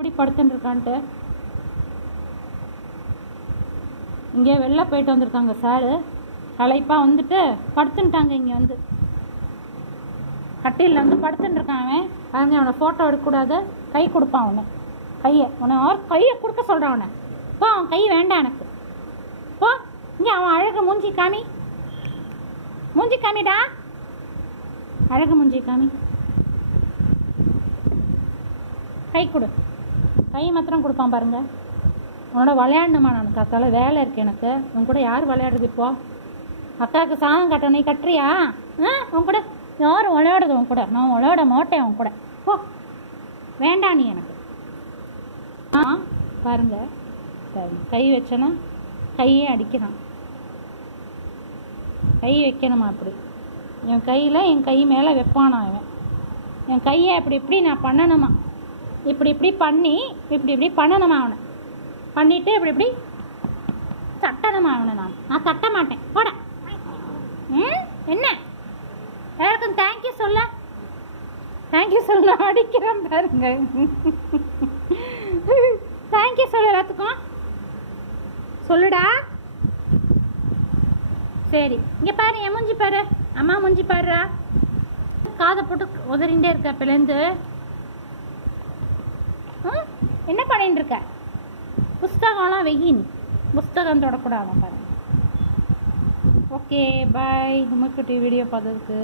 எப்படி படுத்துட்டு இருக்கான்ட்டு இங்கே வெளில போயிட்டு வந்திருக்காங்க சாரு. களைப்பாக வந்துட்டு படுத்துட்டாங்க இங்கே வந்து. கட்டியில் வந்து படுத்துட்டுருக்கான் அவன். பாருங்க அவனை ஃபோட்டோ எடுக்கக்கூடாது. கை கொடுப்பான் அவனை. கையை. உன ஆர் கையை கொடுக்க சொல்கிறான் அவனை. இப்போ அவன் கை வேண்டாம் எனக்கு. போ இங்கே அவன் அழகு மூஞ்சி காமி மூஞ்சி காமிடா அழகு மூஞ்சி காமி கை கொடு. கை மாத்திரம் கொடுப்பான் பாருங்க. உன்னோட விளையாடணுமா நான்? அக்கால வேலை இருக்கு எனக்கு. உன் கூட யார் விளையாடுறது இப்போ? அக்காவுக்கு சாதம் கட்ட நீ கட்டுறியா? ஆ? உன் கூட யார் விளையாடுது உன் கூட? நான் விளையாட மாட்டேன் உன் கூட. போ. வேண்டாம் நீ எனக்கு. ஆ பாருங்க. சரி கை வச்சேன்னா கையே அடிக்கிறான். கை வைக்கணுமா அப்படி? என் கையில் என் கை மேலே வைப்பானா இவன்? என் கையை அப்படி இப்படி நான் பண்ணணுமா? இப்படி இப்படி பண்ணி இப்படி இப்படி பண்ணணும் அவனை? பண்ணிவிட்டு இப்படி இப்படி தட்டணும் அவனை நான்? நான் தட்ட மாட்டேன். போட. ம்? என்ன? எல்லாருக்கும் தேங்க்யூ சொல்ல. தேங்க்யூ சொல்ல அடிக்கிறேன் பாருங்க. தேங்க்யூ சொல்ல எல்லாத்துக்கும். சொல்லுடா. சரி. இங்கே பாரு என் மூஞ்சி பாரு. அம்மா மூஞ்சி பாருடா. காதை போட்டு உதறிண்டே இருக்க பிள்ளைந்து என்ன பண்ணிட்டு இருக்க புஸ்தகம்லாம் வெயின் புஸ்தகம் தொடக்கூடாதான் பாருங்க ஓகே பாய் உமக்குட்டி வீடியோ பார்த்ததுக்கு.